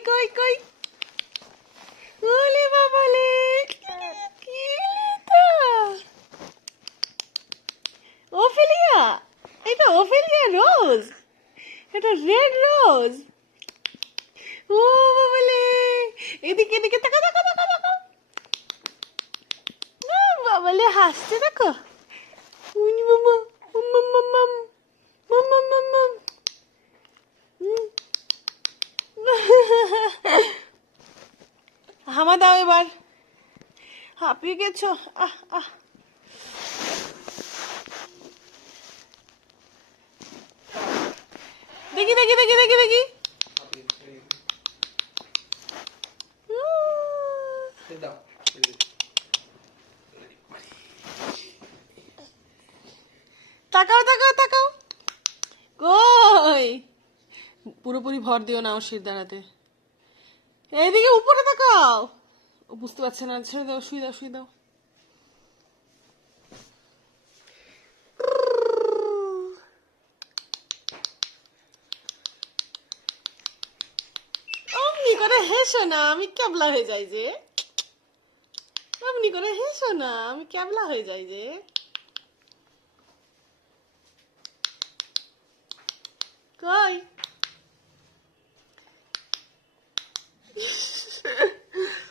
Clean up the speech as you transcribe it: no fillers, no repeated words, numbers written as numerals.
কই কই ওলে বাবালে কি এটা ওফেলিয়া এটা ওফেলিয়া রোজ এটা রেড রোজ ও বাবালে এদিকে এদিকে তাকা তাকা তাকা তাকা না বাবালে হাসছে দেখো উনি মামা মামা মামা মামা মামা হামা দাও এবার হাঁপিয়ে গেছো আহ আহ দেখি দেখি দেখি দেখি দেখি তাকাও তাকাও তাকাও কই পুরোপুরি ভর দিও না ওর শির দাঁড়াতে এইদিকে উপরে তাকাও ও বুঝতে পারছে না ছেড়ে দাও শুয়ে দাও শুয়ে দাও অমনি করে হেসো না আমি ক্যাবলা হয়ে যাই যে অমনি করে হেসো না আমি ক্যাবলা হয়ে যাই যে কই